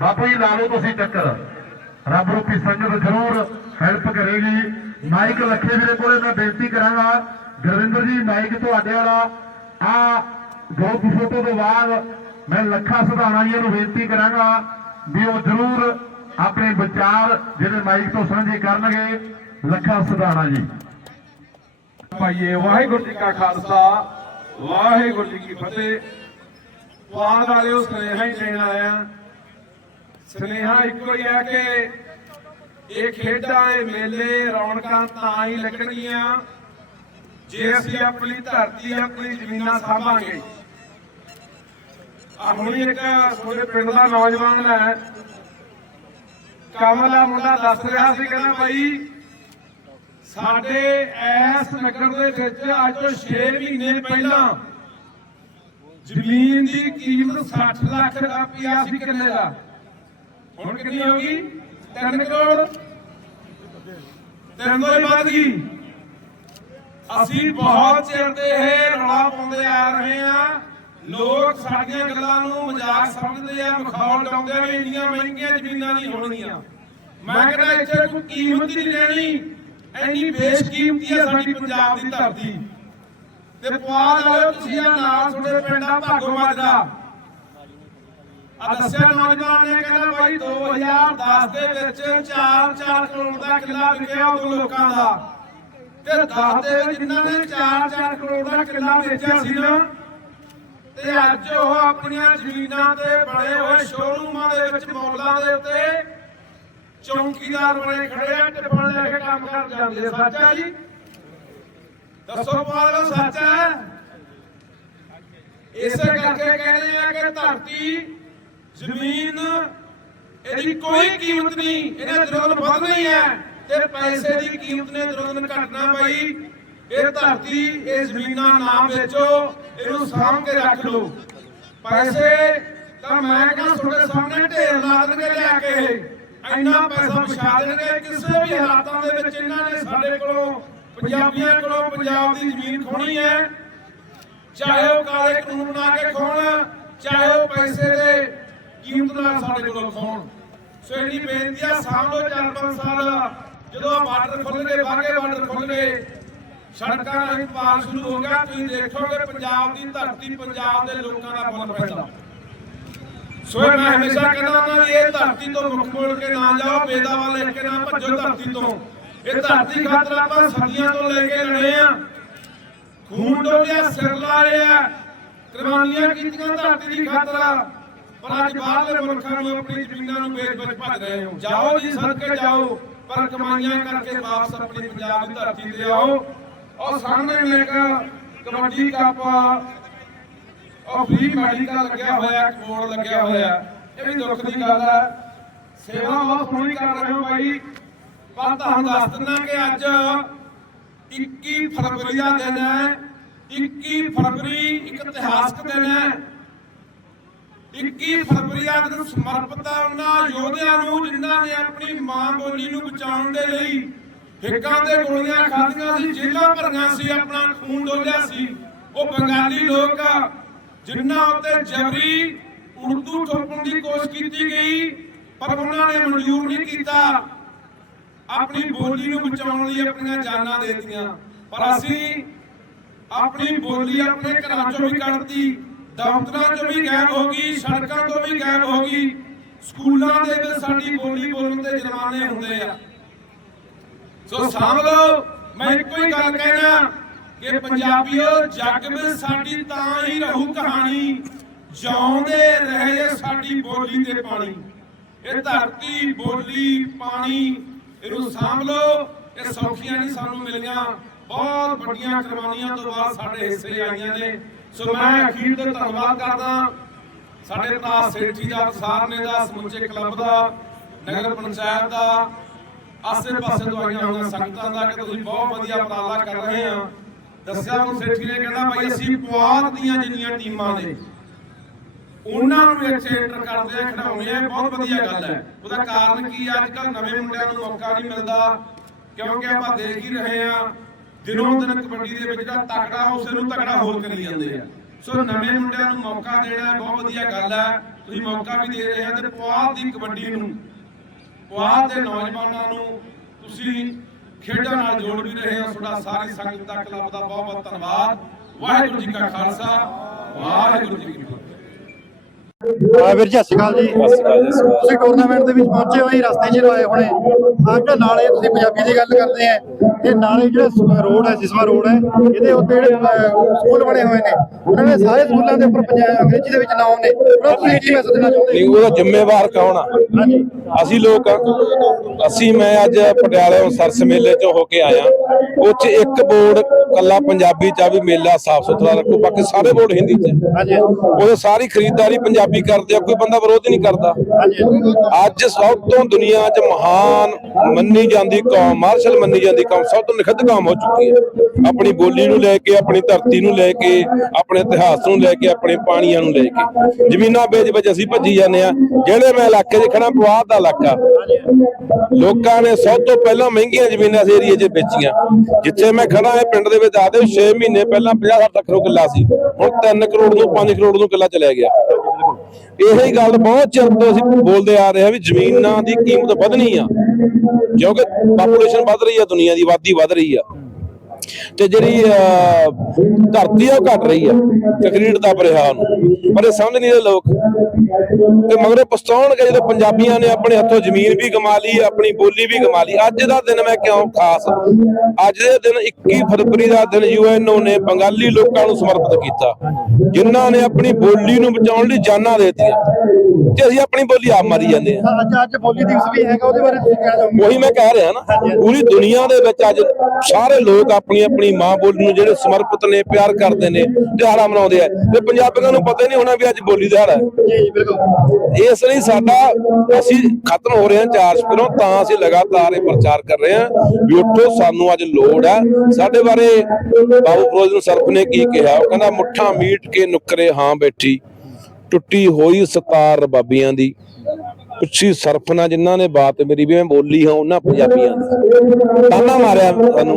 ਬਾਪੂ ਜੀ, ਲਾ ਲਓ ਤੁਸੀਂ ਚੱਕਰ। ਰੱਬ ਰੂਪੀ ਸੰਗਤ ਜ਼ਰੂਰ ਹੈਲਪ ਕਰੇਗੀ। ਮਾਈਕ ਲੱਖੇ ਵੀਰੇ ਕੋਲੇ, ਮੈਂ ਬੇਨਤੀ ਕਰਾਂਗਾ। ਗੁਰਵਿੰਦਰ ਜੀ ਮਾਈਕ ਤੁਹਾਡੇ ਵਾਲਾ। ਆ ਗਰੁੱਪ ਫੋਟੋ ਤੋਂ ਬਾਅਦ ਮੈਂ ਲੱਖਾ ਸੁਧਾਣਾ ਜੀ ਨੂੰ ਬੇਨਤੀ ਕਰਾਂਗਾ ਵੀ ਉਹ ਜ਼ਰੂਰ ਆਪਣੇ ਵਿਚਾਰ ਜਿਹੜੇ ਮਾਈਕ ਤੋਂ ਸਾਂਝੇ ਕਰਨਗੇ। ਲੱਖਾ ਸੁਧਾਣਾ ਜੀ। ਭਾਈਏ, ਵਾਹਿਗੁਰੂ ਜੀ ਕਾ ਖਾਲਸਾ, ਵਾਹਿਗੁਰੂ ਜੀ ਕੀ ਫਤਿਹ। ਪਾਦ ਵਾਲਿਓ, ਸੁਨੇਹਾ ਹੀ ਦੇਣ ਆਇਆ। ਸੁਨੇਹਾ ਇੱਕੋ ਹੀ ਹੈ ਕਿ ਇਹ ਖੇਡਾਂ, ਇਹ ਮੇਲੇ ਰੌਣਕਾਂ ਤਾਂ ਹੀ ਲੱਗਣਗੀਆਂ ਜੇ ਅਸੀਂ ਆਪਣੀ ਧਰਤੀ, ਆਪਣੀ ਜ਼ਮੀਨਾਂ ਸਾਂਭਾਂਗੇ। ਆ ਹੁਣੀ ਇੱਕ ਤੁਹਾਡੇ ਪਿੰਡ ਦਾ ਨੌਜਵਾਨ ਹੈ। ਕਮਲਾ ਮੁੰਡਾ ਦੱਸ ਰਿਹਾ ਸੀ, ਕਹਿੰਦਾ ਬਾਈ, ਸਾਡੇ ਐਸ ਨਗਰ ਦੇ ਵਿੱਚ ਅੱਜ ਤੋਂ 6 ਮਹੀਨੇ ਪਹਿਲਾਂ ਜ਼ਮੀਨ ਦੀ ਕੀਮਤ 60 ਲੱਖ ਰੁਪਇਆ ਸੀ ਕਿੱਲੇ ਦਾ। ਹੁਣ ਕਿੰਨੀ ਹੋ ਗਈ? 3 ਕਰੋੜ। ਤਿੰਨ ਤੋਂ ਵੱਧ ਗਈ। ਅਸੀਂ ਬਹੁਤ ਚਿਰ ਦੇ ਇਹ ਰੌਲਾ ਪਾਉਂਦੇ ਆ ਰਹੇ ਆ। ਲੋਕ ਸਾਡੀਆਂ ਗੱਲਾਂ ਨੂੰ ਮਜ਼ਾਕ ਸਮਝਦੇ ਆ ਮਖੌਲ ਡਾਉਂਦੇ ਆ ਵੀ ਇੰਨੀਆਂ ਮਹਿੰਗੀਆਂ ਜ਼ਮੀਨਾਂ ਨਹੀਂ ਹੋਣਗੀਆਂ। ਮੈਂ ਕਹਿੰਦਾ ਇੱਥੇ ਕੋਈ ਕੀਮਤ ਹੀ ਨਹੀਂ ਰਹਿਣੀ ਇੰਨੀ ਬੇਸ਼ਕੀਮਤੀ ਆ ਸਾਡੀ ਪੰਜਾਬ ਦੀ ਧਰਤੀ। ਤੇ ਪੁਆਧ ਵਾਲਿਓ, ਤੁਸੀਂ ਆ ਨਾਲ ਤੁਹਾਡੇ ਪਿੰਡ ਭਾਗੋ ਮਾਜਦਾ ਆ ਦੱਸਿਆ ਨੌਜਵਾਨ ਨੇ ਕਹਿੰਦਾ ਬਾਈ 2010 ਦੇ ਵਿੱਚ 4-4 ਕਰੋੜ ਦਾ ਕਿੱਲਾ ਵਿਕਿਆ ਉਹ ਲੋਕਾਂ ਦਾ। ਤੇ 10 ਦੇ ਵਿੱਚ ਜਿਨ੍ਹਾਂ ਨੇ 4-4 ਕਰੋੜ ਦਾ ਕਿੱਲਾ ਵੇਚਿਆ ਸੀ ਨਾ, ਤੇ ਅੱਜ ਉਹ ਆਪਣੀਆਂ ਜ਼ਮੀਨਾਂ ਤੇ ਬਣੇ ਹੋਏ ਸ਼ੋਰੂਮਾਂ ਦੇ ਵਿੱਚ ਮੌਲਾਂ ਦੇ ਉੱਤੇ ਚੌਂਕੀਦਾਰ ਬਣੇ ਖੜੇ ਆ, ਟਿੱਪਣ ਲੈ ਕੇ ਕੰਮ ਕਰ ਜਾਂਦੇ ਸੱਚ ਹੈ ਜੀ? ਦੱਸੋ ਪਾਲੋ ਸੱਚ ਹੈ ਇਸੇ ਕਰਕੇ ਕਹਿੰਦੇ ਆ ਕਿ ਧਰਤੀ ਜ਼ਮੀਨ, ਇਹਦੀ ਕੋਈ ਕੀਮਤ ਨਹੀਂ ਇਹਨੇ ਦਿਨੋਂ ਦਿਨ ਵਧਣੀ ਹੈ ਤੇ ਪੈਸੇ ਦੀ ਕੀਮਤ ਨੇ ਦਿਨੋਂ ਘਟਣਾ ਪਈ। ਇਹ ਧਰਤੀ, ਇਹ ਜ਼ਮੀਨਾਂ ਨਾ ਵੇਚੋ, ਇਹਨੂੰ ਸਾਂਭ ਕੇ ਰੱਖ ਲਓ। ਪੈਸੇ ਤਾਂ ਮੈਂ ਕਹਿੰਦਾ ਤੁਹਾਡੇ ਸਾਹਮਣੇ ਢੇਰ ਲਾ ਦੇਣਗੇ ਲਿਆ ਕੇ। ਇੰਨਾ ਪੈਸਾ ਵਿਛਾ ਦੇਣਗੇ ਕਿਸੇ ਵੀ ਹਾਲਾਤਾਂ ਦੇ ਵਿੱਚ ਇਹਨਾਂ ਨੇ ਸਾਡੇ ਕੋਲੋਂ, ਪੰਜਾਬੀਆਂ ਕੋਲੋਂ ਪੰਜਾਬ ਦੀ ਜ਼ਮੀਨ ਖੋਣੀ ਹੈ। ਚਾਹੇ ਉਹ ਕਾਲੇ ਕਾਨੂੰਨ ਬਣਾ ਕੇ ਖੋਣ ਚਾਹੇ ਉਹ ਪੈਸੇ ਦੇ ਕੀਮਤ ਨਾਲ ਸਾਡੇ ਕੋਲੋਂ ਖੋਣ ਸੋ ਇਹਦੀ ਬੇਨਤੀ ਆ, ਸਾਂਭ ਚਾਰ ਪੰਜ ਸਾਲ। ਜਦੋਂ ਬਾਰਡਰ ਖੁੱਲ੍ਹਣਗੇ ਬਾਗੇ ਬਾਰਡਰ ਖੁੱਲ੍ਹਣਗੇ ਸੜਕਾਂ ਰਾਹੀਂ ਪਾਰ ਸ਼ੁਰੂ ਹੋ ਗਿਆ। ਤੁਸੀਂ ਦੇਖੋਗੇ, ਪੰਜਾਬ ਦੀ ਧਰਤੀ ਪੰਜਾਬ ਦੇ ਲੋਕਾਂ ਦਾ ਫੁੱਲ ਪੈਂਦਾ। ਸੋ ਮੈਂ ਹਮੇਸ਼ਾ ਕਹਿੰਦਾ ਹੁੰਦਾ ਵੀ ਇਹ ਧਰਤੀ ਤੋਂ ਮੁੱਖ ਮੋੜ ਕੇ ਨਾ ਜਾਓ, ਬੇਦਾਵਾ ਲੈ ਕੇ ਨਾ ਭੱਜੋ ਧਰਤੀ ਤੋਂ। ਇਹ ਧਰਤੀ ਖਾਤਰ ਆਪਾਂ ਸਦੀਆਂ ਤੋਂ ਲੈ ਕੇ ਲੜੇ ਆ। ਖੂਨ ਡੋਲਿਆ ਸਿਰ ਲਾਏ ਆ ਕੁਰਬਾਨੀਆਂ ਕੀਤੀਆਂ ਧਰਤੀ ਦੀ ਖਾਤਰ। ਪਰ ਅੱਜ ਬਾਹਰਲੇ ਮੁਲਕਾਂ ਨੂੰ ਆਪਣੀ ਜ਼ਮੀਨਾਂ ਨੂੰ ਵੇਚ ਵੇਚ ਭੱਜ ਰਹੇ ਹੋ। ਜਾਓ ਜੀ ਸਦਕੇ ਜਾਓ। ਪਰ ਕਮਾਈਆਂ ਕਰਕੇ ਵਾਪਸ ਆਪਣੀ ਪੰਜਾਬ ਦੀ ਧਰਤੀ ਤੇ ਆਓ। ਔਰ ਸਾਹਮਣੇ ਮੇਕ ਕਬੱਡੀ ਕੱਪ ਉਹ ਫ੍ਰੀ ਮੈਡੀਕਲ ਲੱਗਿਆ ਹੋਇਆ ਬੋਰਡ ਲੱਗਿਆ ਹੋਇਆ। ਇਹ ਵੀ ਦੁੱਖ ਦੀ ਗੱਲ ਹੈ। ਸੇਵਾ ਬਹੁਤ ਸੋਹਣੀ ਕਰ ਰਹੇ ਹੋ ਬਾਈ। ਪਰ ਤੁਹਾਨੂੰ ਦੱਸ ਦਿੰਦਾ ਕਿ ਅੱਜ 21 ਫਰਵਰੀ ਦਾ ਦਿਨ ਹੈ। 21 ਫਰਵਰੀ ਇੱਕ ਇਤਿਹਾਸਕ ਦਿਨ ਹੈ। 21 ਫਰਵਰੀ ਦਾ ਦਿਨ ਸਮਰਪਿਤ ਹੈ ਉਹਨਾਂ ਯੋਧਿਆਂ ਨੂੰ, ਜਿਨ੍ਹਾਂ ਨੇ ਆਪਣੀ ਮਾਂ ਬੋਲੀ ਨੂੰ ਬਚਾਉਣ ਦੇ ਲਈ ਹਿੱਕਾਂ ਦੇ ਗੋਲੀਆਂ ਖਾਧੀਆਂ ਸੀ, ਜੇਲ੍ਹਾਂ ਭਰੀਆਂ ਸੀ, ਆਪਣਾ ਖੂਨ ਡੋਲਿਆ ਸੀ। ਉਹ ਬੰਗਾਲੀ ਲੋਕ ਜਿਨ੍ਹਾਂ ਉੱਤੇ ਜਬਰੀ ਉਰਦੂ ਥੋਪਣ ਦੀ ਕੋਸ਼ਿਸ਼ ਕੀਤੀ ਗਈ, ਪਰ ਉਹਨਾਂ ਨੇ ਮਨਜ਼ੂਰ ਨਹੀਂ ਕੀਤਾ ਆਪਣੀ ਬੋਲੀ ਨੂੰ ਬਚਾਉਣ ਲਈ ਆਪਣੀਆਂ ਜਾਨਾਂ ਦੇ ਦਿੱਤੀਆਂ। ਪਰ ਅਸੀਂ ਆਪਣੀ ਬੋਲੀ ਆਪਣੇ ਘਰਾਂ ਚੋਂ ਵੀ ਕੱਢਤੀ। ਦਫ਼ਤਰਾਂ ਤੋਂ ਵੀ ਗਾਇਬ ਹੋ ਗਈ, ਸੜਕਾਂ ਤੋਂ ਵੀ ਗਾਇਬ ਹੋ ਗਈ, ਸਕੂਲਾਂ ਦੇ ਵਿੱਚ ਸਾਡੀ ਬੋਲੀ ਬੋਲਣ ਤੇ ਜੁਰਮਾਨੇ ਹੁੰਦੇ ਆ। ਸੋ ਸਾਂਭ ਲਓ ਮੈਂ ਇੱਕੋ ਹੀ ਗੱਲ ਕਹਿਣਾ ਕਿ ਪੰਜਾਬੀਓ, ਜੱਗ ਵਿੱਚ ਸਾਡੀ ਤਾਂ ਹੀ ਰਹੂ ਕਹਾਣੀ, ਜਿਉਂਦੇ ਰਹੇ ਸਾਡੀ ਬੋਲੀ ਤੇ ਪਾਣੀ। ਇਹ ਧਰਤੀ, ਬੋਲੀ, ਪਾਣੀ, ਇਹਨੂੰ ਸਾਂਭ ਲਓ ਇਹ ਸੌਖੀਆਂ ਨਹੀਂ ਸਾਨੂੰ ਮਿਲੀਆਂ। ਬਹੁਤ ਵੱਡੀਆਂ ਕੁਰਬਾਨੀਆਂ ਤੋਂ ਬਾਅਦ ਸਾਡੇ ਹਿੱਸੇ ਆਈਆਂ ਨੇ। ਸੋ ਮੈਂ ਅਖੀਰ ਤੇ ਧੰਨਵਾਦ ਕਰਦਾ ਸਾਡੇ ਤਾਂ ਸੇਠੀ ਦਾ, ਸਾਰਨੇ ਦਾ, ਸਮੁੱਚੇ ਕਲੱਬ ਦਾ, ਨਗਰ ਪੰਚਾਇਤ ਦਾ ਆਸੇ ਪਾਸੇ ਤੋਂ ਆਈਆਂ ਹੋਈਆਂ ਸੰਗਤਾਂ ਦਾ ਕਿ ਤੁਸੀਂ ਬਹੁਤ ਵਧੀਆ ਉਪਰਾਲਾ ਕਰ ਰਹੇ ਆ। ਦੱਸਿਆ ਨੂੰ ਸੇਠੀ ਨੇ ਕਹਿੰਦਾ ਭਾਈ ਅਸੀਂ ਪੁਆਧ ਦੀਆਂ ਜਿੰਨੀਆਂ ਟੀਮਾਂ ਨੇ, ਉਹਨਾਂ ਨੂੰ ਇੱਥੇ ਐਂਟਰ ਕਰਦੇ ਆ ਖਿਡਾਉਂਦੇ ਆ ਬਹੁਤ ਵਧੀਆ ਗੱਲ ਹੈ। ਉਹਦਾ ਕਾਰਨ ਕੀ ਆ? ਅੱਜ ਕੱਲ ਨਵੇਂ ਮੁੰਡਿਆਂ ਨੂੰ ਮੌਕਾ ਨਹੀਂ ਮਿਲਦਾ, ਕਿਉਂਕਿ ਆਪਾਂ ਦੇਖ ਹੀ ਰਹੇ ਆ ਦਿਨੋਂ ਦਿਨ ਕਬੱਡੀ ਦੇ ਵਿੱਚ ਜਿਹੜਾ ਤਕੜਾ, ਉਸੇ ਨੂੰ ਤਕੜਾ ਹੋਰ ਕਰੀ ਜਾਂਦੇ ਆ। ਸੋ ਨਵੇਂ ਮੁੰਡਿਆਂ ਨੂੰ ਮੌਕਾ ਦੇਣਾ ਬਹੁਤ ਵਧੀਆ ਗੱਲ ਹੈ। ਤੁਸੀਂ ਮੌਕਾ ਵੀ ਦੇ ਰਹੇ ਆ ਤੇ ਪੁਆਧ ਦੀ ਕਬੱਡੀ ਨੂੰ, ਪੁਆਧ ਦੇ ਨੌਜਵਾਨਾਂ ਨੂੰ ਤੁਸੀਂ ਖੇਡਾਂ ਨਾਲ ਜੋੜ ਵੀ ਰਹੇ ਹੋ। ਤੁਹਾਡਾ ਸਾਰੀ ਸੰਗਤ ਦਾ, ਕਲੱਬ ਦਾ ਬਹੁਤ ਬਹੁਤ ਧੰਨਵਾਦ। ਵਾਹਿਗੁਰੂ ਜੀ ਕਾ ਖਾਲਸਾ, ਵਾਹਿਗੁਰੂ ਜੀ ਕੀ ਆ ਵੀਰ ਜੀ ਸਤਿ ਸ਼੍ਰੀ ਅਕਾਲ ਜੀ। ਤੁਸੀਂ ਟੂਰਨਾਮੈਂਟ ਦੇ ਵਿੱਚ ਪਹੁੰਚੇ ਹੋ ਜੀ ਰਸਤੇ 'ਚ ਆਏ ਹੋਣੇ। ਅੱਜ ਨਾਲੇ ਤੁਸੀਂ ਪੰਜਾਬੀ ਦੀ ਗੱਲ ਕਰਦੇ ਆ। ਤੇ ਨਾਲੇ ਜਿਹੜਾ ਰੋਡ ਹੈ ਸਿਸਵਾ ਰੋਡ ਹੈ ਇਹਦੇ ਉੱਤੇ ਜਿਹੜੇ ਸਕੂਲ ਬਣੇ ਹੋਏ ਨੇ ਉਹਨਾਂ ਦੇ ਸਾਰੇ ਸਕੂਲਾਂ ਦੇ ਉੱਪਰ ਪੰਜਾਬੀ ਅੰਗਰੇਜ਼ੀ ਦੇ ਵਿੱਚ ਨਾਮ ਨੇ। ਉਹਨਾਂ ਨੂੰ ਤੁਸੀਂ ਕੀ ਮੈਸੇਜ ਦੇਣਾ ਚਾਹੁੰਦੇ ਨਹੀਂ ਉਹਦਾ ਜ਼ਿੰਮੇਵਾਰ ਕੌਣ ਆ? ਹਾਂਜੀ। ਅਸੀਂ ਲੋਕ ਆ। ਅਸੀਂ ਮੈਂ ਅੱਜ ਪਟਿਆਲੇ ਸਰਸ ਮੇਲੇ ਚੋਂ ਹੋ ਕੇ ਆਇਆ। ਉਹ ਚ ਇੱਕ ਬੋਰਡ ਕੱਲਾ ਪੰਜਾਬੀ ਚ ਆ ਵੀ ਮੇਲਾ ਸਾਫ਼ ਸੁਥਰਾ ਰੱਖੋ ਬਾਕੀ ਸਾਰੇ ਬੋਰਡ ਹਿੰਦੀ ਚ। ਆ। ਹਾਂਜੀ। ਉਹ ਸਾਰੀ ਖਰੀਦਦਾਰੀ ਪੰਜਾਬੀ ਕਰਦੇ ਆ, ਕੋਈ ਬੰਦਾ ਵਿਰੋਧ ਨਹੀਂ ਕਰਦਾ। ਅੱਜ ਸਭ ਤੋਂ ਦੁਨੀਆ 'ਚ ਮਹਾਨ ਮੰਨੀ ਜਾਂਦੀ ਕੌਮ ਮਾਰਸ਼ਲ ਮੰਨੀ ਜਾਂਦੀ ਕੌਮ, ਸਭ ਤੋਂ ਨਿਖੱਧ ਕੌਮ ਹੋ ਚੁੱਕੀ ਹੈ। ਆਪਣੀ ਬੋਲੀ ਨੂੰ ਲੈ ਕੇ, ਆਪਣੀ ਧਰਤੀ ਨੂੰ ਲੈ ਕੇ, ਆਪਣੇ ਇਤਿਹਾਸ ਨੂੰ ਲੈ ਕੇ, ਆਪਣੇ ਪਾਣੀਆਂ ਨੂੰ ਲੈ ਕੇ। ਜ਼ਮੀਨਾਂ ਵੇਚ ਵਿੱਚ ਅਸੀਂ ਭੱਜੀ ਜਾਂਦੇ ਆ ਜਿਹੜੇ ਮੈਂ ਇਲਾਕੇ 'ਚ ਖੜਾ ਪਵਾਦ ਦਾ ਇਲਾਕਾ। ਲੋਕਾਂ ਨੇ ਸਭ ਤੋਂ ਪਹਿਲਾਂ ਮਹਿੰਗੀਆਂ ਜ਼ਮੀਨਾਂ ਇਸ ਏਰੀਏ 'ਚ ਵੇਚੀਆਂ। ਜਿੱਥੇ ਮੈਂ ਖੜਾ ਇਹ ਪਿੰਡ ਦੇ ਵਿੱਚ ਆਦੇ 6 ਮਹੀਨੇ ਪਹਿਲਾਂ 50 60 ਲੱਖ ਨੂੰ ਕਿੱਲਾ ਸੀ। ਹੁਣ 3 ਕਰੋੜ ਨੂੰ 5 ਕਰੋੜ ਨੂੰ ਕਿੱਲਾ ਚਲਿਆ ਗਿਆ। ਇਹੀ ਗੱਲ ਬਹੁਤ ਚਿਰ ਤੋਂ ਅਸੀਂ ਬੋਲਦੇ ਆ ਰਹੇ ਹਾਂ ਵੀ ਜ਼ਮੀਨਾਂ ਦੀ ਕੀਮਤ ਵਧਣੀ ਆ, ਕਿਉਂਕਿ ਪਾਪੂਲੇਸ਼ਨ ਵੱਧ ਰਹੀ ਆ, ਦੁਨੀਆ ਦੀ ਆਬਾਦੀ ਵੱਧ ਰਹੀ ਆ। ਤੇ ਜਿਹੜੀ ਧਰਤੀ ਆ ਉਹ ਘਟ ਰਹੀ ਆ ਤਕਰੀਰ ਦਾ ਰਿਹਾ ਉਹਨੂੰ। ਪਰ ਇਹ ਸਮਝ ਨਹੀਂ ਰਹੇ ਲੋਕ। ਤੇ ਮਗਰੋਂ ਪਛਤਾਉਣਗੇ ਜਦੋਂ ਪੰਜਾਬੀਆਂ ਨੇ ਆਪਣੇ ਹੱਥੋਂ ਜ਼ਮੀਨ ਵੀ ਕਮਾ ਲਈ ਆਪਣੀ ਬੋਲੀ ਵੀ ਕਮਾ ਲਈ। ਅੱਜ ਦਾ ਦਿਨ ਮੈਂ ਕਿਉਂ ਖਾਸ? ਅੱਜ ਦੇ ਦਿਨ 21 ਫਰਵਰੀ ਦਾ ਦਿਨ ਯੂਐਨਓ ਨੇ ਬੰਗਾਲੀ ਲੋਕਾਂ ਨੂੰ ਸਮਰਪਿਤ ਕੀਤਾ। ਜਿਨ੍ਹਾਂ ਨੇ ਆਪਣੀ ਬੋਲੀ ਨੂੰ ਬਚਾਉਣ ਲਈ ਜਾਨਾਂ ਦੇ ਦਿੱਤੀਆਂ। ਤੇ ਅਸੀਂ ਆਪਣੀ ਬੋਲੀ ਆਪ ਮਾਰੀ ਜਾਂਦੇ ਆ ਅੱਜ ਅੱਜ ਬੋਲੀ ਦਿਵਸ ਵੀ ਹੈਗਾ ਉਹਦੇ ਬਾਰੇ ਤੁਸੀਂ ਕਹਿਣਾ ਚਾਹੋਗੇ ਉਹੀ ਮੈਂ ਕਹਿ ਰਿਹਾ ਨਾ ਪੂਰੀ ਦੁਨੀਆ ਦੇ ਵਿੱਚ ਅੱਜ ਸਾਰੇ ਲੋਕ ਆਪਣੀ ਆਪਣੀ ਮਾਂ ਬੋਲੀ ਨੂੰ ਜਿਹੜੇ ਸਮਰਪਿਤ ਨੇ ਪਿਆਰ ਕਰਦੇ ਨੇ ਦਿਹਾੜਾ ਮਨਾਉਂਦੇ ਆ। ਤੇ ਪੰਜਾਬੀਆਂ ਨੂੰ ਪਤਾ ਨਹੀਂ ਹੋਣਾ ਵੀ ਅੱਜ ਬੋਲੀ ਦਿਹਾੜਾ ਹੈ। ਜੀ ਜੀ ਬਿਲਕੁਲ। ਇਸ ਲਈ ਸਾਡਾ ਅਸੀਂ ਖਤਮ ਹੋ ਰਹੇ ਹਾਂ ਚਾਰ ਸਪਿਰੋਂ ਤਾਂ ਅਸੀਂ ਲਗਾਤਾਰ ਇਹ ਪ੍ਰਚਾਰ ਕਰ ਰਹੇ ਹਾਂ ਵੀ ਉੱਠੋ ਸਾਨੂੰ ਅੱਜ ਲੋੜ ਹੈ। ਸਾਡੇ ਬਾਰੇ ਬਾਬੂ ਫਿਰੋਜ਼ ਨੂੰ ਸਰਪ ਨੇ ਕੀ ਕਿਹਾ? ਉਹ ਕਹਿੰਦਾ ਮੁੱਠਾ ਮੀਟ ਕੇ ਨੁਕਰੇ ਹਾਂ ਬੈਠੀ ਟੁੱਟੀ ਹੋਈ ਸਤਾਰ ਬਾਬੀਆਂ ਦੀ। ਪੁੱਛੀ ਸਰਫ ਨਾ ਜਿਨ੍ਹਾਂ ਨੇ ਬਾਤ ਮੇਰੀ ਵੀ ਮੈਂ ਬੋਲੀ ਹਾਂ, ਉਹਨਾਂ ਪੰਜਾਬੀਆਂ ਤਾਨਾ ਮਾਰਿਆ ਸਾਨੂੰ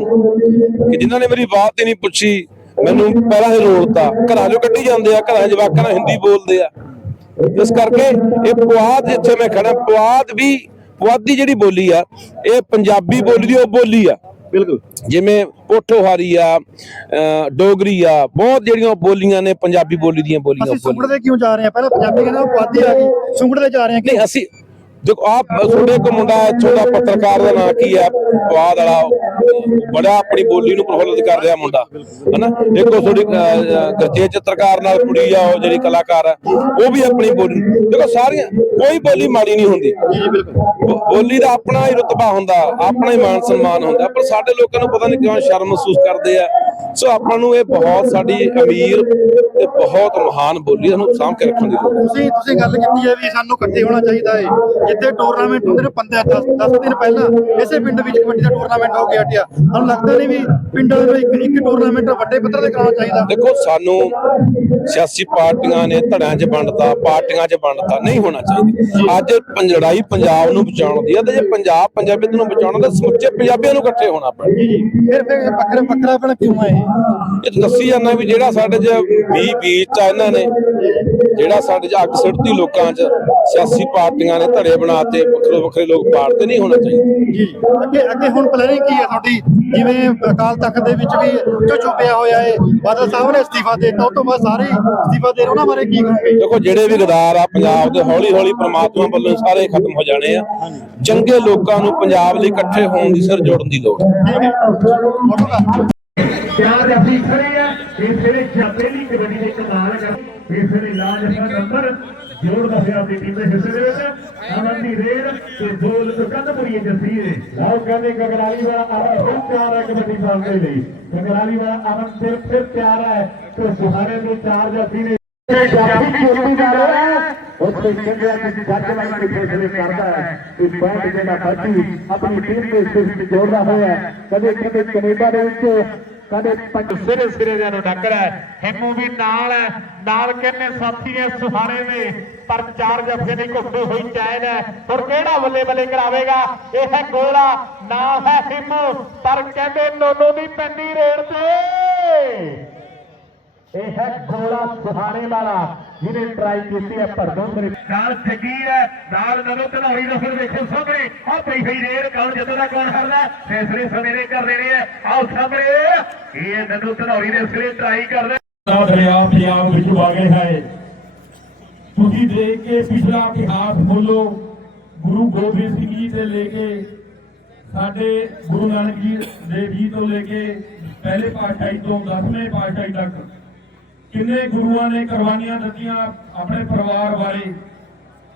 ਕਿ ਜਿਨ੍ਹਾਂ ਨੇ ਮੇਰੀ ਬਾਤ ਹੀ ਨਹੀਂ ਪੁੱਛੀ, ਮੈਨੂੰ ਪਹਿਲਾਂ ਹੀ ਰੋੜਤਾ ਘਰਾਂ ਚੋਂ ਕੱਢੀ ਜਾਂਦੇ ਆ, ਘਰਾਂ 'ਚ ਜਵਾਕਾਂ ਨਾਲ ਹਿੰਦੀ ਬੋਲਦੇ ਆ। ਇਸ ਕਰਕੇ ਇਹ ਪੁਆਧ ਜਿੱਥੇ ਮੈਂ ਖੜਾ ਪੁਆਧ ਵੀ, ਪੁਆਧੀ ਜਿਹੜੀ ਬੋਲੀ ਆ, ਇਹ ਪੰਜਾਬੀ ਬੋਲੀ ਦੀ ਉਹ ਬੋਲੀ ਆ। ਬਿਲਕੁਲ। ਜਿਵੇਂ ਪੋਠੋਹਾਰੀ ਆ ਡੋਗਰੀ ਆ ਬਹੁਤ ਜਿਹੜੀਆਂ ਬੋਲੀਆਂ ਨੇ ਪੰਜਾਬੀ ਬੋਲੀ ਦੀਆਂ ਬੋਲੀਆਂ ਅਸੀਂ ਸੁੰਗੜ ਦੇ ਕਿਉਂ ਜਾ ਰਹੇ ਹਾਂ? ਪਹਿਲਾਂ ਪੰਜਾਬੀ ਕਹਿੰਦਾ ਉਹ ਆ ਗਈ। ਸੁੰਗੜ ਦੇ ਜਾ ਰਹੇ ਕਿ ਨਹੀਂ ਅਸੀਂ ਦੇਖੋ ਆਪ ਤੁਹਾਡੇ ਇੱਕ ਮੁੰਡਾ ਇੱਥੋਂ ਪੱਤਰਕਾਰ ਦਾ ਨਾਂ ਕੀ ਹੈ? ਬਾਦ ਵਾਲਾ ਬੜਾ ਆਪਣੀ ਬੋਲੀ ਨੂੰ ਪ੍ਰਫੁੱਲਿਤ ਕਰ ਰਿਹਾ ਮੁੰਡਾ, ਹਨਾ? ਇੱਕ ਉਹ ਗਰਜੇ ਚਿੱਤਰਕਾਰ ਨਾਲ ਕੁੜੀ ਆ, ਉਹ ਜਿਹੜੀ ਕਲਾਕਾਰ ਹੈ, ਉਹ ਵੀ ਆਪਣੀ ਬੋਲੀ ਦੇਖੋ, ਸਾਰੀਆਂ, ਕੋਈ ਬੋਲੀ ਮਾੜੀ ਨਹੀਂ ਹੁੰਦੀ। ਬੋਲੀ ਦਾ ਆਪਣਾ ਹੀ ਰੁਤਬਾ ਹੁੰਦਾ, ਆਪਣਾ ਹੀ ਮਾਨ ਸਨਮਾਨ ਹੁੰਦਾ, ਪਰ ਸਾਡੇ ਲੋਕਾਂ ਨੂੰ ਪਤਾ ਨਹੀਂ ਕਿਉਂ ਸ਼ਰਮ ਮਹਿਸੂਸ ਕਰਦੇ ਆ। ਸੋ ਆਪਾਂ ਨੂੰ ਇਹ ਬਹੁਤ ਸਾਡੀ ਅਮੀਰ ਤੇ ਬਹੁਤ ਮਹਾਨ ਬੋਲੀ ਸਾਨੂੰ ਸਾਂਭ ਕੇ ਰੱਖਣ ਦੀ ਲੋੜ ਤੁਸੀਂ ਤੁਸੀਂ ਗੱਲ ਕੀਤੀ ਹੈ ਵੀ ਸਾਨੂੰ ਇਕੱਠੇ ਹੋਣਾ ਚਾਹੀਦਾ ਹੈ ਜਿੱਥੇ ਟੂਰਨਾਮੈਂਟ ਹੁੰਦੇ ਨੇ 15 10 10 ਦਿਨ ਪਹਿਲਾਂ, ਇਸੇ ਪਿੰਡ ਵਿੱਚ ਕਬੱਡੀ ਦਾ ਟੂਰਨਾਮੈਂਟ ਹੋ ਕੇ ਹਟਿਆ। ਸਾਨੂੰ ਲੱਗਦਾ ਨਹੀਂ ਵੀ ਪਿੰਡਾਂ ਵਾਲਿਆਂ ਨੂੰ ਇੱਕ ਇੱਕ ਟੂਰਨਾਮੈਂਟ ਵੱਡੇ ਪੱਧਰ ਤੇ ਕਰਾਉਣਾ ਚਾਹੀਦਾ? ਦੇਖੋ, ਸਾਨੂੰ ਸਿਆਸੀ ਪਾਰਟੀਆਂ ਨੇ ਧੜਿਆਂ 'ਚ ਵੰਡਤਾ ਪਾਰਟੀਆਂ 'ਚ ਵੰਡਤਾ ਨਹੀਂ ਹੋਣਾ ਚਾਹੀਦਾ। ਅੱਜ ਪੰਜ- ਲੜਾਈ ਪੰਜਾਬ ਨੂੰ ਬਚਾਉਣ ਦੀ ਹੈ ਤੇ ਜੇ ਪੰਜਾਬ ਪੰਜਾਬੀਅਤ ਨੂੰ ਬਚਾਉਣਾ ਤਾਂ ਸਮੁੱਚੇ ਪੰਜਾਬੀਆਂ ਨੂੰ ਇਕੱਠੇ ਹੋਣਾ ਪੈਣਾ। ਜੀ ਜੀ ਫਿਰ ਫਿਰ ਵੱਖਰਾ ਵੱਖਰਾ ਆਪਣਾ ਕਿਉਂ ਹੈ ਇਹ? ਦੱਸੀ ਜਾਂਦਾ ਵੀ ਜਿਹੜਾ ਸਾਡੇ 'ਚ ਵੀ ਬੀਜ ਆ ਇਹਨਾਂ ਨੇ ਜਿਹੜਾ ਸਾਡੇ 'ਚ ਅੱਗ ਸਿੱਟਦੀ ਲੋਕਾਂ 'ਚ ਸਿਆਸੀ ਪਾਰਟੀਆਂ ਨੇ ਧੜੇ ਬਣਾਤੇ ਵੱਖਰੇ ਵੱਖਰੇ ਲੋਕ ਪਾੜਦੇ ਨਹੀਂ ਹੋਣਾ ਚਾਹੀਦਾ। ਜੀ। ਅੱਗੇ ਅੱਗੇ ਹੁਣ ਪਲੈਨਿੰਗ ਕੀ ਹੈ ਤੁਹਾਡੀ? ਜਿਵੇਂ ਅਕਾਲ ਤਖਤ ਦੇ ਵਿੱਚ ਵੀ ਜੋ ਚੁੱਪਿਆ ਹੋਇਆ ਹੈ ਬਾਦਲ ਸਾਹਿਬ ਨੇ ਅਸਤੀਫਾ ਦਿੱਤਾ ਉਸ ਤੋਂ ਬਾਅਦ ਸਾਰੇ ਅਸਤੀਫਾ ਦੇ ਰਹੇ ਉਹਨਾਂ ਬਾਰੇ ਕੀ ਕਹੋਗੇ? ਦੇਖੋ ਜਿਹੜੇ ਵੀ ਗਦਾਰ ਆ ਪੰਜਾਬ ਦੇ ਹੌਲੀ ਹੌਲੀ ਪ੍ਰਮਾਤਮਾ ਵੱਲੋਂ ਸਾਰੇ ਖਤਮ ਹੋ ਜਾਣੇ ਆ। ਚੰਗੇ ਲੋਕਾਂ ਨੂੰ ਪੰਜਾਬ ਲਈ ਇਕੱਠੇ ਹੋਣ ਦੀ ਸਿਰ ਜੋੜਨ ਦੀ ਲੋੜ। ਹੈ। ਪਿਆਰ ਅਸੀਂ ਖੜੇ ਆ। ਇਸ ਵੇਲੇ ਪਹਿਲੀ ਕਬੱਡੀ ਦੇ ਕਮਾਲ ਕਰ ਇਸ ਵੇਲੇ ਲਾਜ ਦਾ ਨੰਬਰ ਜੋੜਦਾ ਹੋਇਆ ਆਪਣੀ ਟੀਮ ਦੇ ਹਿੱਸੇ ਦੇ ਵਿੱਚ। ਅਮਨ ਦੀ ਰੇਡ ਤੇ ਗੋਲ ਕੰਦਪੁਰੀ ਜਸੀਰ ਲਾਓ ਕਹਿੰਦੇ ਗਗਰਾਲੀ ਵਾਲਾ ਅਮਨ ਫਿਰ ਤਿਆਰ ਹੈ ਕਬੱਡੀ ਸਾਹਮਣੇ ਲਈ। ਗਗਰਾਲੀ ਵਾਲਾ ਅਮਨ ਫਿਰ ਫਿਰ ਤਿਆਰ ਹੈ। ਸੁਹਾਰੇ ਦੇ ਚਾਰ ਜਾਫੀ ਨੇ। ਜਾਫੀ ਚੋਟੀ ਜਾ ਰਿਹਾ ਹੈ। ਉੱਥੇ ਚੰਗਿਆ ਕਿਸੇ ਜੱਜ ਵਾਲੀ ਦੇ ਫੈਸਲੇ ਕਰਦਾ ਹੈ। ਕਿ ਪੁਆਇੰਟ ਜਿਹੜਾ ਬਾਜੀ ਆਪਣੀ ਟੀਮ ਦੇ ਸਿਰ ਵਿੱਚ ਜੋੜਦਾ ਹੋਇਆ ਹੈ। ਕਦੇ ਕਦੇ ਕੈਨੇਡਾ ਦੇ ਵਿੱਚ ਕਦੇ ਪੰਜ ਸਿਰੇ ਸਿਰੇ ਦੇ ਨੂੰ ਟੱਕਰ ਹੈ। ਹਿੰਮੂ ਵੀ ਨਾਲ ਹੈ। ਨਾਲ ਕਿੰਨੇ ਸਾਥੀ ਨੇ ਸੁਹਾਰੇ ਨੇ ਪਰ ਚਾਰ ਜਫੇ ਨਹੀਂ ਘੁੱਟੇ ਹੋਈ ਚੈਨ ਹੈ। ਹੁਣ ਕਿਹੜਾ ਬੱਲੇ ਬੱਲੇ ਕਰਾਵੇਗਾ? ਇਹ ਹੈ ਗੋਲਾ ਨਾਲ ਹੈ ਹਿੰਮੂ। ਪਰ ਕਹਿੰਦੇ ਨੋਨੋ ਦੀ ਪੈਂਦੀ ਰੇਡ ਤੇ। ਇਹ ਹੈ ਗੋਲਾ ਸੁਹਾਣੇ ਵਾਲਾ ਜਿਹਨੇ ਟਰਾਈ ਕੀਤੀ ਹੈ ਭਰਦਮ ਮੇਰੇ ਨਾਲ ਜੱਗੀ ਹੈ ਨਾਲ ਨਰੋ ਧਨੌਰੀ ਨਸਲ ਵੇਖੋ ਸਾਹਮਣੇ। ਆ ਪਈ ਹੋਈ ਰੇਡ ਕੌਣ ਜਦੋਂ ਦਾ ਕੌਣ ਹਰਦਾ? ਫੈਸਲੇ ਸਵੇਰੇ ਕਰ ਦੇਣੇ ਆ। ਆਓ ਸਾਹਮਣੇ ਇਹ ਨਨੂ ਧਨੌਰੀ ਦੇ ਸਿਰੇ ਟਰਾਈ ਕਰਦਾ। ਦਾ ਦਰਿਆ ਪੰਜਾਬ ਵਿੱਚ ਵਾਗੇ ਹੈ ਤੁਸੀਂ ਦੇਖ ਕੇ ਪਿਛਲਾ ਇਤਿਹਾਸ ਖੋਲੋ। ਗੁਰੂ ਗੋਬਿੰਦ ਸਿੰਘ ਜੀ ਤੇ ਲੈ ਕੇ ਸਾਡੇ ਗੁਰੂ ਨਾਨਕ ਜੀ ਦੇਵ ਜੀ ਤੋਂ ਲੈ ਕੇ ਪਹਿਲੇ ਪਾਤਸ਼ਾਹੀ ਤੋਂ 10ਵੇਂ ਪਾਤਸ਼ਾਹੀ ਤੱਕ ਕਿੰਨੇ ਗੁਰੂਆਂ ਨੇ ਕੁਰਬਾਨੀਆਂ ਦਿੱਤੀਆਂ ਆਪਣੇ ਪਰਿਵਾਰ ਬਾਰੇ?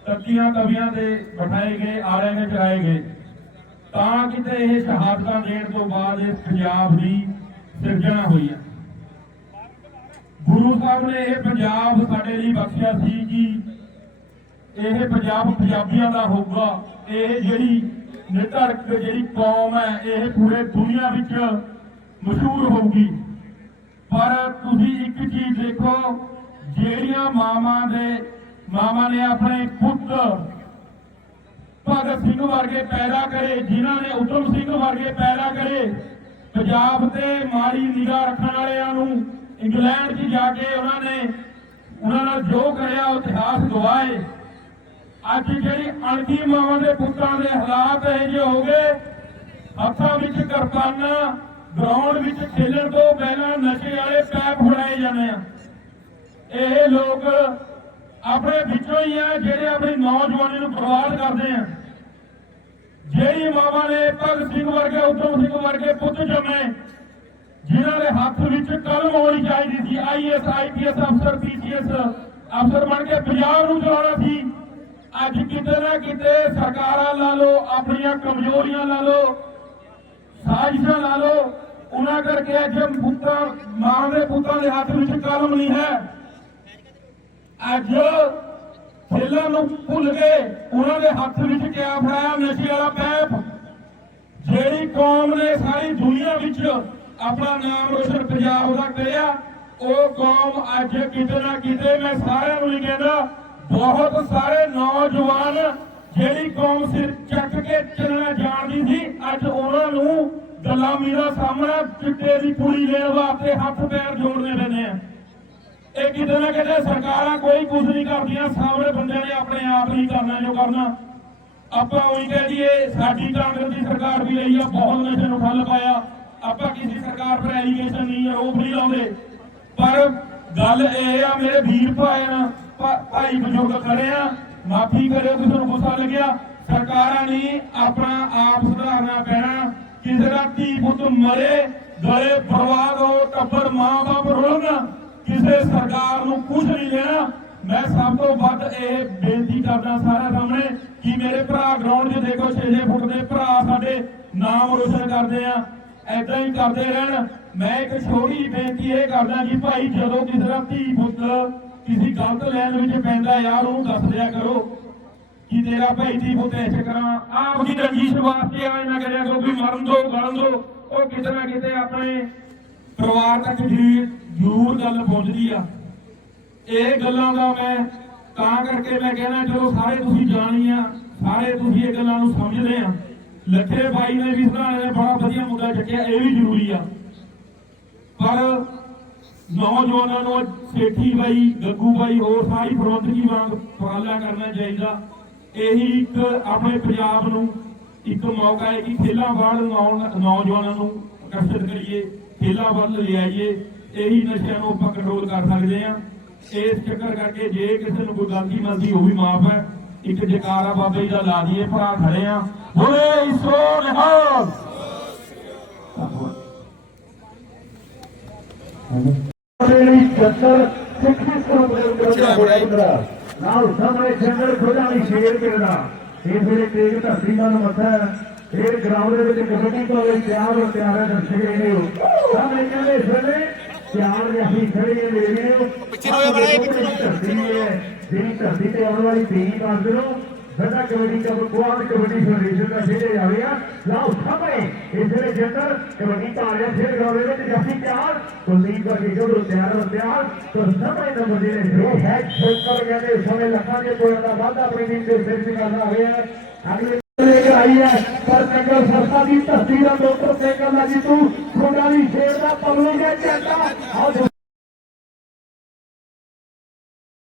ਤੱਕੀਆਂ ਕਵੀਆਂ ਦੇ ਬਿਠਾਏ ਗਏ, ਆਰਿਆਂ ਨੇ ਚਲਾਏ ਗਏ। ਤਾਂ ਕਿਤੇ ਇਹ ਸ਼ਹਾਦਤਾਂ ਦੇਣ ਤੋਂ ਬਾਅਦ ਇਸ ਪੰਜਾਬ ਦੀ ਸਿਰਜਣਾ ਹੋਈ ਹੈ। ਗੁਰੂ ਸਾਹਿਬ ਨੇ ਇਹ ਪੰਜਾਬ ਸਾਡੇ ਲਈ ਬਖਸ਼ਿਆ ਸੀ ਕਿ ਇਹ ਪੰਜਾਬ ਪੰਜਾਬੀਆਂ ਦਾ ਹੋਊਗਾ। ਇਹ ਜਿਹੜੀ ਨਿਧੜਕ, ਜਿਹੜੀ ਕੌਮ ਹੈ, ਇਹ ਪੂਰੇ ਦੁਨੀਆ ਵਿੱਚ ਮਸ਼ਹੂਰ ਹੋਊਗੀ। ਪਰ ਤੁਸੀਂ ਇੱਕ ਚੀਜ਼ ਦੇਖੋ, ਜਿਹੜੀਆਂ ਮਾਵਾਂ ਦੇ, ਮਾਵਾਂ ਨੇ ਆਪਣੇ ਪੁੱਤ ਭਗਤ ਸਿੰਘ ਵਰਗੇ ਪੈਦਾ ਕਰੇ, ਜਿਨ੍ਹਾਂ ਨੇ ਉਤਮ ਸਿੰਘ ਵਰਗੇ ਪੈਦਾ ਕਰੇ, ਪੰਜਾਬ ਤੇ ਮਾੜੀ ਨਿਗਾਹ ਰੱਖਣ ਵਾਲਿਆਂ ਨੂੰ ਇੰਗਲੈਂਡ 'ਚ ਜਾ ਕੇ ਉਹਨਾਂ ਨੇ, ਉਹਨਾਂ ਨਾਲ ਜੋ ਕਰਿਆ, ਉਹ ਇਤਿਹਾਸ ਗਵਾਏ। ਅੱਜ ਜਿਹੜੀ ਅਣਖੀ ਮਾਵਾਂ ਦੇ ਪੁੱਤਾਂ ਦੇ ਹਾਲਾਤ ਇਹ ਜਿਹੇ ਹੋ ਗਏ, ਹੱਥਾਂ ਵਿੱਚ ਕਿਰਪਾਨਾਂ ਗਰਾਊਂਡ ਵਿੱਚ ਖੇਲਣ ਤੋਂ ਪਹਿਲਾਂ ਨਸ਼ੇ ਵਾਲੇ ਪੈਪ ਫੜਾਏ ਜਾਂਦੇ ਆ। ਇਹ ਲੋਕ ਆਪਣੇ ਵਿੱਚੋਂ ਹੀ ਆ, ਜਿਹੜੇ ਆਪਣੀ ਨੌਜਵਾਨੀ ਨੂੰ ਬਰਬਾਦ ਕਰਦੇ ਆ। ਜਿਹੜੀ ਮਾਵਾਂ ਨੇ ਭਗਤ ਸਿੰਘ ਵਰਗੇ, ਉਤਮ ਸਿੰਘ ਵਰਗੇ ਪੁੱਤ ਜੰਮੇ, ਜਿਨ੍ਹਾਂ ਦੇ ਹੱਥ ਵਿੱਚ ਕਲਮ ਹੋਣੀ ਚਾਹੀਦੀ ਸੀ ਆਈਐਸ ਆਈਪੀਐਸ ਅਫਸਰ ਪੀਸੀਐਸ ਅਫਸਰ ਬਣ ਕੇ ਪੰਜਾਬ ਨੂੰ ਚਲਾਉਣਾ ਸੀ। ਅੱਜ ਕਿਤੇ ਨਾ ਕਿਤੇ ਸਰਕਾਰਾਂ ਲਾ ਲੋ ਆਪਣੀਆਂ ਕਮਜ਼ੋਰੀਆਂ ਲਾ ਲਓ ਸਾਜ਼ਿਸ਼ਾਂ ਲਾ ਲਓ। ਉਹਨਾਂ ਕਰਕੇ ਅੱਜ ਪੁੱਤਾਂ ਮਾਂ ਦੇ ਪੁੱਤਾਂ ਦੇ ਹੱਥ ਵਿੱਚ ਕਲਮ ਨਹੀਂ ਹੈ। ਅੱਜ ਖੇਲਾਂ ਨੂੰ ਭੁੱਲ ਗਏ ਉਹਨਾਂ ਦੇ ਹੱਥ ਵਿੱਚ ਕਿਆ ਫੜਾਇਆ? ਨਸ਼ੇ ਵਾਲਾ ਪੈਪ। ਜਿਹੜੀ ਕੌਮ ਨੇ ਸਾਰੀ ਦੁਨੀਆ ਵਿੱਚ ਆਪਣਾ ਨਾਮ ਰੋਸ਼ਨ ਪੰਜਾਬ ਦਾ ਕਰਿਆ, ਉਹ ਕੌਮ ਅੱਜ ਕਿਤੇ ਨਾ ਕਿਤੇ ਮੈਂ ਸਾਰਿਆਂ ਨੂੰ ਹੀ ਕਹਿੰਦਾ, ਬਹੁਤ ਸਾਰੇ ਨੌਜਵਾਨ ਜਿਹੜੀ ਕੌਮ ਸਿਰ ਚੱਕ ਕੇ ਚੱਲਣਾ ਜਾਣਦੀ ਸੀ, ਅੱਜ ਉਹਨਾਂ ਨੂੰ ਗੁਲਾਮੀ ਦਾ ਸਾਹਮਣਾ ਚਿੱਟੇ ਦੀ ਪੁੜੀ ਲੈਣ ਵਾਸਤੇ ਹੱਥ ਪੈਰ ਜੋੜਨੇ ਪੈਂਦੇ ਆ। ਇਹ ਕਿਤੇ ਨਾ ਕਿਤੇ ਸਰਕਾਰਾਂ ਕੋਈ ਕੁਝ ਨਹੀਂ ਕਰਦੀਆਂ, ਸਾਹਮਣੇ ਬੰਦਿਆਂ ਨੇ ਆਪਣੇ ਆਪ ਹੀ ਕਰਨਾ ਜੋ ਕਰਨਾ। ਆਪਾਂ ਉਹੀ ਕਹਿ ਦਈਏ, ਸਾਡੀ ਕਾਂਗਰਸ ਦੀ ਸਰਕਾਰ ਵੀ ਰਹੀ ਆ, ਬਹੁਤ ਨਸ਼ੇ ਨੂੰ ਠੱਲ ਪਾਇਆ। ਆਪਾਂ ਕਿਸੇ ਸਰਕਾਰ ਪਰ ਐਲੀਗੇਸ਼ਨ ਨਹੀਂ ਆਰੋਪ ਨਹੀਂ ਲਾਉਂਦੇ। ਪਰ ਗੱਲ ਇਹ ਆ, ਮੇਰੇ ਵੀਰ ਭਾਈਆਂ ਭਾ- ਭਾਈ ਬਜ਼ੁਰਗ ਖੜੇ ਆ ਮਾਫੀ ਕਰਿਓ, ਕਿਸੇ ਨੂੰ ਗੁੱਸਾ ਲੱਗਿਆ। ਸਰਕਾਰਾਂ ਨੇ ਆਪਣਾ ਆਪ ਸੁਧਾਰਨਾ ਪੈਣਾ। ਕਿਸੇ ਦਾ ਧੀ ਪੁੱਤ ਮਰੇ, ਗਲੇ ਬਰਬਾਦ ਹੋ, ਟੱਬਰ ਮਾਂ-ਬਾਪ ਰੁਲਣ, ਕਿਸੇ ਸਰਕਾਰ ਨੂੰ ਕੁਝ ਨਹੀਂ ਲੈਣਾ। ਮੈਂ ਸਭ ਤੋਂ ਵੱਧ ਇਹ ਬੇਨਤੀ ਕਰਦਾ ਸਾਰਿਆਂ ਸਾਹਮਣੇ ਕਿ ਮੇਰੇ ਭਰਾ ਗਰਾਊਂਡ 'ਚ ਦੇਖੋ 6-6 ਫੁੱਟ ਦੇ ਭਰਾ ਸਾਡੇ ਨਾਮ ਰੋਸ਼ਨ ਕਰਦੇ ਆ ਐਦਾਂ ਹੀ ਕਰਦੇ ਰਹਿਣ। ਮੈਂ ਇੱਕ ਛੋਟੀ ਬੇਨਤੀ ਇਹ ਕਰਦਾ ਕਿ ਭਾਈ ਜਦੋਂ ਕਿਸੇ ਦਾ ਧੀ ਪੁੱਤ ਕਿਸੇ ਗਲਤ ਲੈਣ ਵਿੱਚ ਪੈਂਦਾ ਯਾਰ, ਉਹਨੂੰ ਦੱਸ ਦਿਆ ਕਰੋ ਕਿ ਤੇਰਾ ਭਾਈ ਧੀ ਪੁੱਤ ਕਰਾਂ ਆਪ ਦੀ ਰੰਜਿਸ਼ ਵਾਸਤੇ ਆ ਨਾ ਕਰਿਆ ਕਰੋ, ਵੀ ਮਰਨ ਦੋ ਗਲਣ ਦੋ। ਉਹ ਕਿਤੇ ਨਾ ਕਿਤੇ ਆਪਣੇ ਪਰਿਵਾਰ ਤੱਕ ਜ਼ਰੂਰ ਗੱਲ ਪਹੁੰਚਦੀ ਆ। ਇਹ ਗੱਲਾਂ ਦਾ ਮੈਂ ਤਾਂ ਕਰਕੇ ਮੈਂ ਕਹਿਣਾ, ਚਲੋ ਸਾਰੇ ਤੁਸੀਂ ਜਾਣੀ ਆ ਸਾਰੇ ਤੁਸੀਂ ਇਹ ਗੱਲਾਂ ਨੂੰ ਸਮਝਦੇ ਆ। ਲੱਖੇ ਬਾਈ ਨੇ ਵੀ ਸਰਾਣੇ ਨੇ ਬੜਾ ਵਧੀਆ ਮੁੱਦਾ ਚੱਕਿਆ, ਇਹ ਵੀ ਜ਼ਰੂਰੀ ਆ। ਪਰ ਨੌਜਵਾਨਾਂ ਨੂੰ ਸੇਠੀ ਬਾਈ, ਗੱਗੂ ਬਾਈ ਹੋਰ ਸਾਰੀ ਪ੍ਰਬੰਧਕੀ ਵਾਂਗ ਪਾਲਾ ਕਰਨਾ ਚਾਹੀਦਾ। ਇਹੀ ਇੱਕ ਆਪਣੇ ਪੰਜਾਬ ਨੂੰ ਇੱਕ ਮੌਕਾ ਹੈ ਕਿ ਖੇਲਾਂ ਵੱਲ ਨੌਜਵਾਨਾਂ ਨੂੰ ਆਕਰਸ਼ਿਤ ਕਰੀਏ ਖੇਲਾਂ ਵੱਲ ਲਿਆਈਏ ਇਹੀ ਨਸ਼ਿਆਂ ਨੂੰ ਆਪਾਂ ਕੰਟਰੋਲ ਕਰ ਸਕਦੇ ਆ ਇਸ ਚੱਕਰ ਕਰਕੇ ਜੇ ਕਿਸੇ ਨੂੰ ਕੋਈ ਗਲਤੀ ਮਿਲਦੀ, ਉਹ ਵੀ ਮਾਫ ਹੈ। ਇੱਕ ਜਕਾਰਾ ਬਾਬਾ ਜੀ ਦਾ ਲਾ ਦਈਏ, ਭਰਾ ਖੜੇ ਆ ਬੋਲੇ, ਇਸੋ ਨਿਹਾਲ। ਲਈ ਜੱਤਰ ਸਿੱਖੀ ਸਰੂਪ ਦਾ ਹੋਇਆ ਨਾਲ ਸਾਹਮਣੇ ਜੰਗਲ ਦੀ ਸ਼ੇਰ ਕਿਰਦਾ ਇਸ ਵੇਲੇ ਤੇਗ ਧਰਤੀ ਨਾਲ ਮੱਥਾ ਹੈ। ਇਹ ਗਰਾਊਂਡ ਦੇ ਵਿੱਚ ਕਬੱਡੀ ਤੋਂ ਲਈ ਤਿਆਰ ਹੋ ਤਿਆਰ ਹੈ ਦਰਸ਼ਕ ਹੋ ਸਾਹਮਣੇ ਕਹਿੰਦੇ ਇਸ ਵੇਲੇ ਤਿਆਰ ਅਸੀਂ ਖੜੇ ਨੇ ਮੇਰੇ ਪਿੱਛੇ ਹੋਇਆ ਬੜਾ ਇੱਕ ਧਰਤੀ ਹੈ। ਜਿਹੜੀ ਧਰਤੀ ਤੇ ਆਉਣ ਵਾਲੀ ਟੀਮ ਕਰਦੇ ਨੂੰ ਸਾਡਾ ਕਬੱਡੀ ਦਾ ਕੁਆਡ ਕਬੱਡੀ ਫੈਡਰੇਸ਼ਨ ਦਾ ਖੇਡੇ ਜਾਵੇ ਆ। ਸਾਹਮਣੇ ਇਸ ਵੇਲੇ ਜੇਕਰ ਕਬੱਡੀ ਤਾਰਿਆ ਖੇਡ ਗਰਾਊਂਡ ਵਿੱਚ ਜਾਫੀ ਤਿਆਰ। ਕੁਲਦੀਪ ਵਰਗੇ ਜੋ ਤਿਆਰ ਹੋ ਤਿਆਰ। ਤੋਂ ਸਾਹਮਣੇ ਨੰਬਰ ਦੇ ਨੇ ਹੈ ਸ਼ੋਕਰ ਕਹਿੰਦੇ ਸਮੇਂ ਲੱਖਾਂ ਦੇ ਕੋਲ ਦਾ ਵਾਧਾ ਆਪਣੀ ਟੀਮ ਦੇ ਸਿਰ ਤੇ ਕਰਨਾ ਹੋਇਆ ਅਗਲੇ ਲੈ ਕੇ ਆਈ ਹੈ, ਪਰ ਕੰਗਲ ਸਰਸਾ ਦੀ ਧਰਤੀ ਦਾ ਡਾਕਟਰ ਸੇਕਰ ਦਾ ਜੀ ਤੂੰ ਤੁਹਾਡਾ ਸ਼ੇਰ ਦਾ ਪਬਲਿਕ ਹੈ, ਚੇਤਾ।